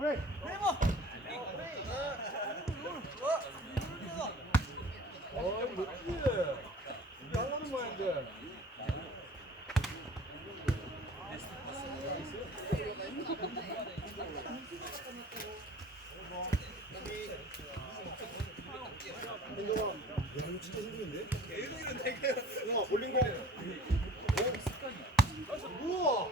어? 야, 볼링공. 우와.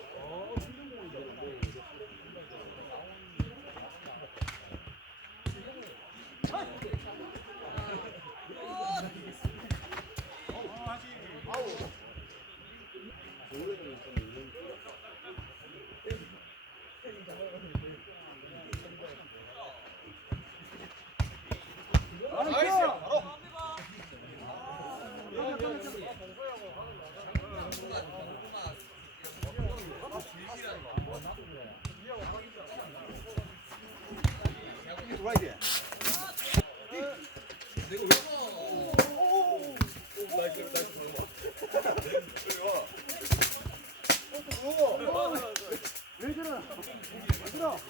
음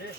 악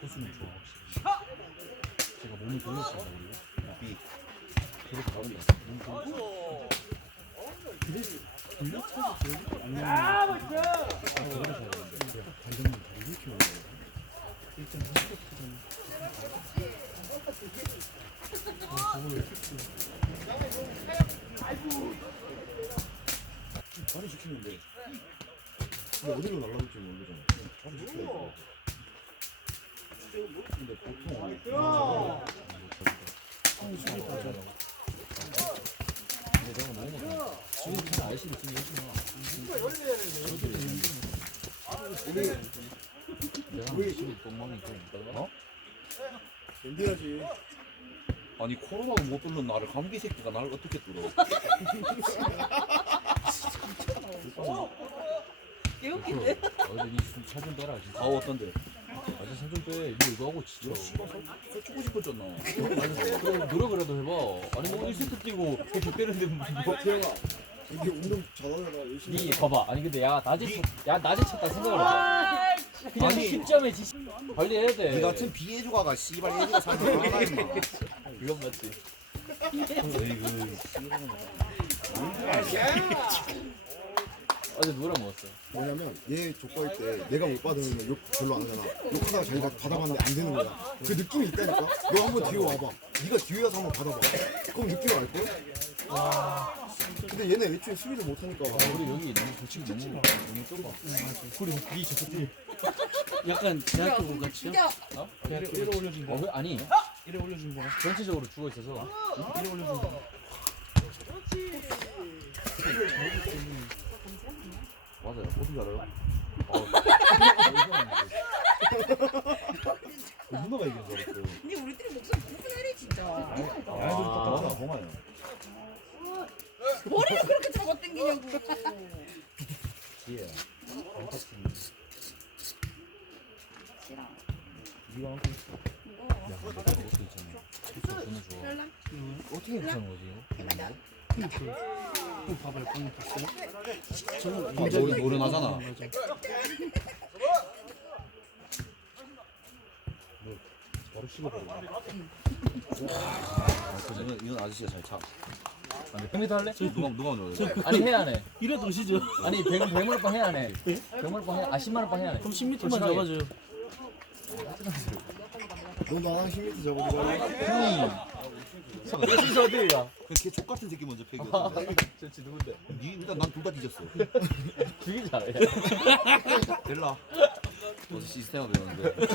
코스는 좋아 확실히. 제가 몸을 돌렸어 비. 그래서 나온다. 몸 돌고. 그래서 돌려차서 돌고 아니면 아, 멋져. 저거를 잘하는데 관장님 다리 이렇게 올라요. 일단 한쪽은 아, 다리 시키는데 근데 어디로 날라올지 모르잖아. 다리 시켜야 돼. 근데 보통 야. 수비 가잖아. 근데 내가 너무 못해. 지금 그냥 알씨는 지금 열심히 하. 내가 우리 지금 똥망이 좀 어? 견뎌야지. 아니 코로나가 못 뚫는 나를 감기 새끼가 나를 어떻게 뚫어? 개웃긴데? 어제 니 살좀 빼라 진짜. 아 어떤데? 어제 살좀 빼. 이거 이거 하고 진짜. 쏘고 싶었잖아. 아니 그래 노력이라도 해봐. 아니 뭐 1세트 뛰고 그렇게 빼는데 뭐. 태영아, 이게 운동 잘하잖아. 열심히. 니 봐봐. 아니 근데 야 낮에 쳤- 야 낮에 쳤다 생각을 해봐. 그냥 아니. 10점에 지 관리해야 돼. 니 같은 비애주가가 씨발 애주가 사는 거 하나 임마. 이건 맞지. 어제 누구랑 먹었어? 뭐냐면 얘 족구할 때 내가 못 받으면 욕 별로 안 하잖아. 욕하다가 자기가 받아봤는데 안 되는 거야. 그 느낌이 있다니까. 너 한번 뒤에 와봐. 네가 뒤에 와서 한번 받아봐. 그럼 느낌을 알 거야? 근데 얘네 애초에 수비를 못 하니까. 우리 여기 너무 솔직히 너무 너무 좁아. 우리 니 저쪽 뒤. 약간 대학교 같이요? 어? 그냥 이래 올려준 거. 어, 왜? 아니. 이래 올려준 거. 전체적으로 죽어 있어서. 이래 올려준 거. 맞아요. 어떻게 알아요? 누나가 이긴 줄 알았어. 근데 우리들이 목소리 불편해 진짜 아, 맞아, 고마워요. 머리가 그렇게 잡아당기냐고 예. 이거 하고 있어. 야, 근데 그것도 있잖아. 존나 좋아. 어떻게 못하는 거지, 이거? 형 봐봐요 방금 봤어요? 저는 아, 노래, 노래 나잖아. 맞아 바로 씹어버려. 아, 그거는 이건 아저씨가 잘 차. 아니, 100m 할래? 누가 누가 먼저 할래? 아니, 해야 해. 이래도 오시죠 아니, 100, 100만 원빵 해야 해. 100만 원빵 해. 아, 10만 원빵 해야 해. 그럼 10m만 심하게. 잡아줘요 너 나랑 10m 잡아보자. 형! 순서 어디야? 그걔 족같은 새끼 먼저 패기였어. 저지 누군데? 니 일단 난 둘 다 뒤졌어. 죽이자. 될라. 어제 시스템을 배웠는데.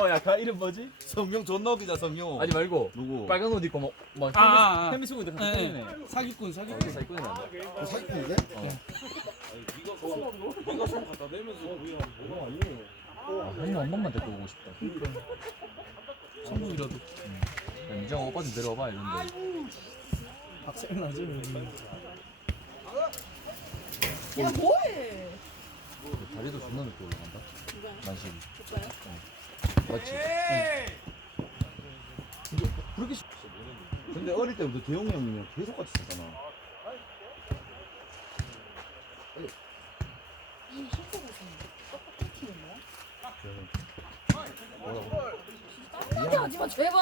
어, 야, 그 이름 뭐지? 성명 존나 웃기자 성명. 아니 말고. 누구? 빨간 옷 입고 막, 막 아, 아, 아. 쓰고 있는데 네, 때리네. 네. 사기꾼 어, 사기꾼 사기꾼이네. 너 사기꾼이네? 아, 형님 한 번만 데리고 오고 싶다. 천국이라도 야, 민정 오빠 좀 데려와봐 이런데. 박살 나죠 여기 야 뭐해? 다리도 존나 늦게 올라간다. 만식이. 줄까요? 맞지? 그렇게 쉽- 근데 어릴 때부터 대용이 형이랑 계속 같이 있었잖아. 이 실수가 있었는데 똑같은 팀인 거야? 뭐라고? 딴짓 하지 마 제발.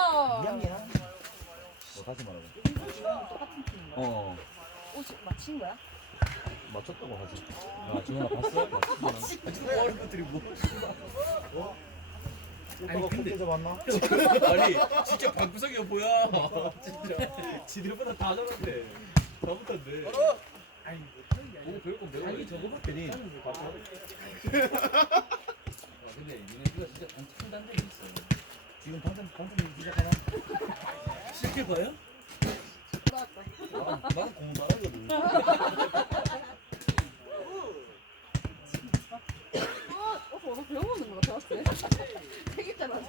너 다시 말하고. 똑같은 팀인 거야? 어. 옷 맞힌 거야? 맞췄다고 하지. 야, 지훈아 봤어? 맞췄잖아. 어른 것들이 뭐. 오빠가 콘테 잡았나? 아니, 진짜 방구석이가 뭐야. 진짜. 지들보다 다 잘한데. 저부터인데. 아니, 뭐 별거 매워. 아니, 저거밖에 니. 아, 근데 니네가 진짜 엄청 단점이 있어. 지금 방금 방금 시작하나? 시작해봐요? 나는 공부 잘하거든. 아, 오빠 오늘 배워보는 거 같아. 되게 잘하지.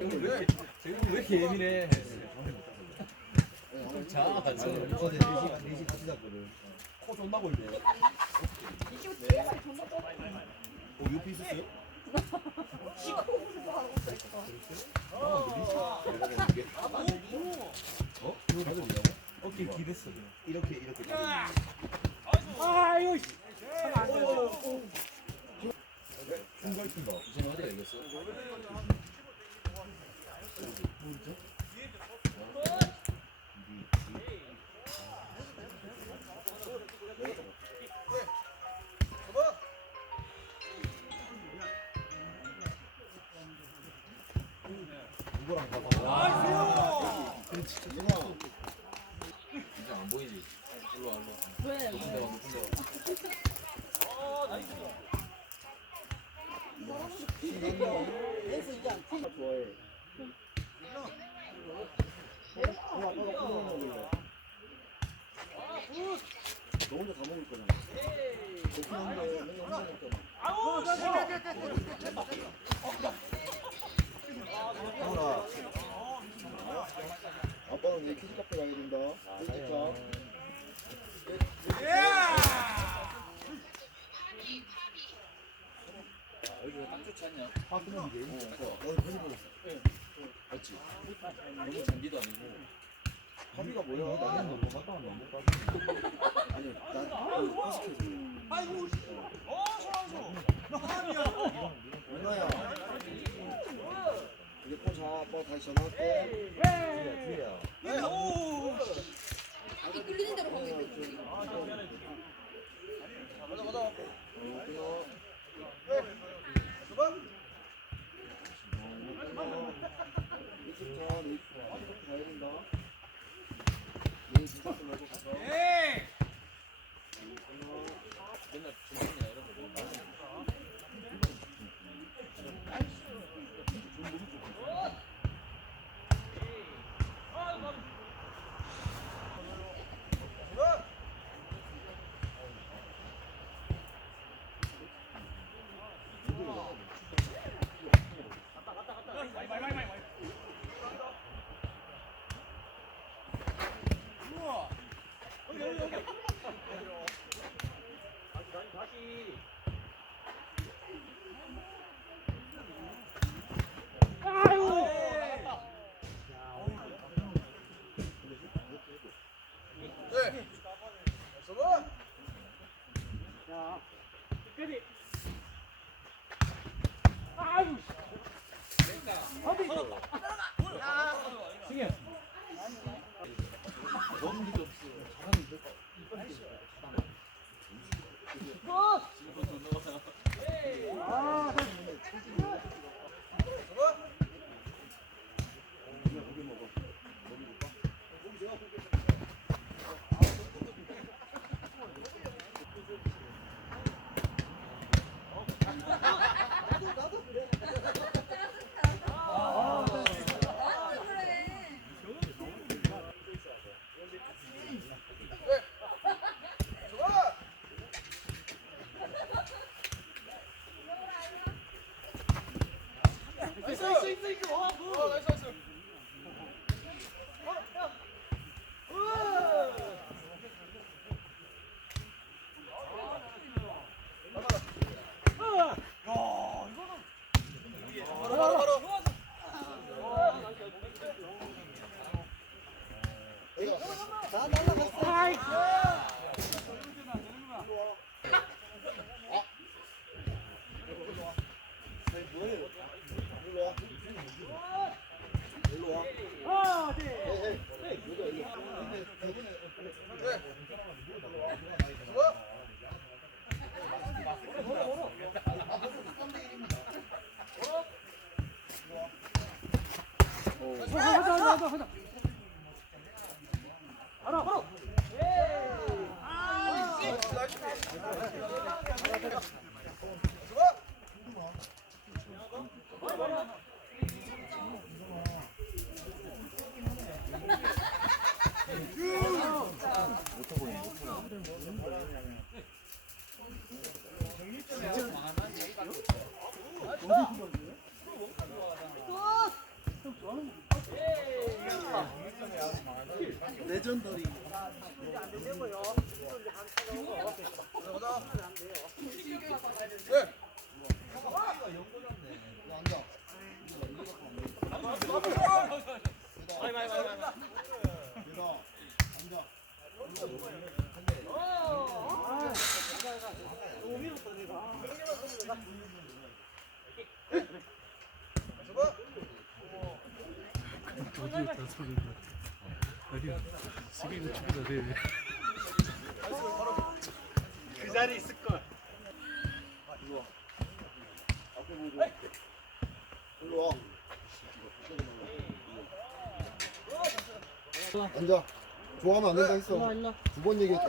왜 이렇게 예민해? 자, 어제 4시, 4시 같이 잤거든. 코 존나 골네. 이거 TMI 존나 떠. 어, 이렇게, 이렇게. 무슨 어디가 이겼어? 너 혼자 다 먹을 거잖아. 높은 한데 맨날 혼자 먹잖아. 형아. 아빠는 이제 키즈 카페 가야 된다. 키즈카. 여기가 딱 좋지 않냐? 파크는 이제. 어, 나도 그래서 먹었어. 맞지? 너무 잔디도 아니고. 파비가 뭐야? 나는 너무 갔다 왔나? 못 갔다. 아니, 난 허스키에서. 아이고, 누나야. 이제 폰 자, 아빠 다시 전화할게. 이 끌리는 대로 가고 있어. 가자, 가자. 어, 끊어. 아, 快走快走走走快走。 레전더리. 어디에 다 소리 나. 어 승현이 죽이다 돼. 그 자리 있을 걸. 일로 와. 앉아. 좋아하면 안 된다 했어. 두 번 얘기했다.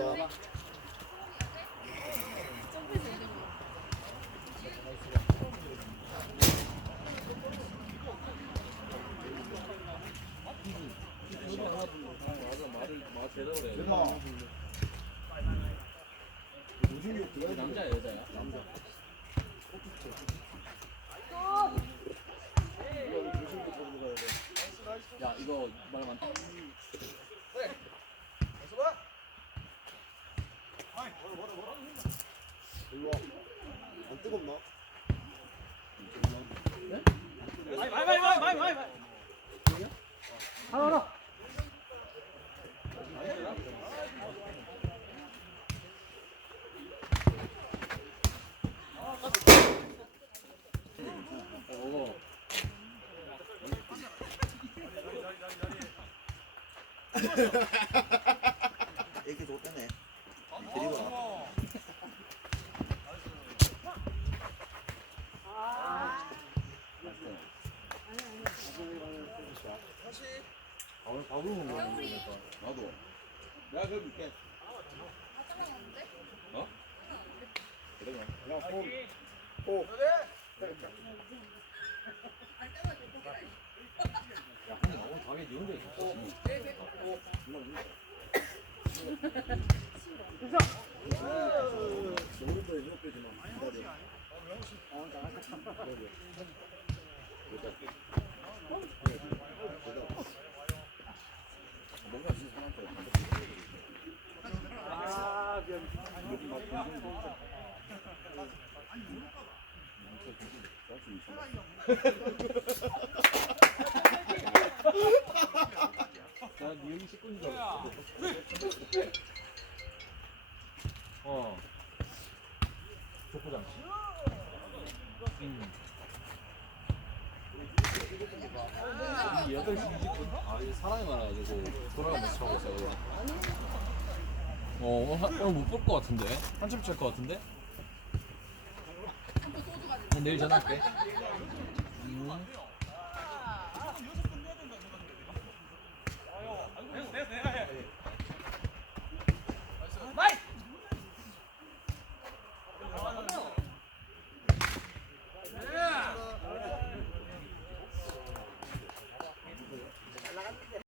그래야 남자야 여자야? 남자. 야 이거 말 많다. 안 뜨겁나? 어. 이렇게 좋다네. 데리고 와. 밥을 밥을 먹는 거야. 나도. 내가 그거 줄게. 어? 그래 그럼. 야, 폼. 폼. 야 뭔가 진짜 사람들. 어. 족구장. 음. 아 이게 사람이 많아가지고 돌아가면서 자고 있어요. 어 한- 오늘 못볼 것 같은데 한참 찰것 같은데. 어, 내일 전화할게. 음.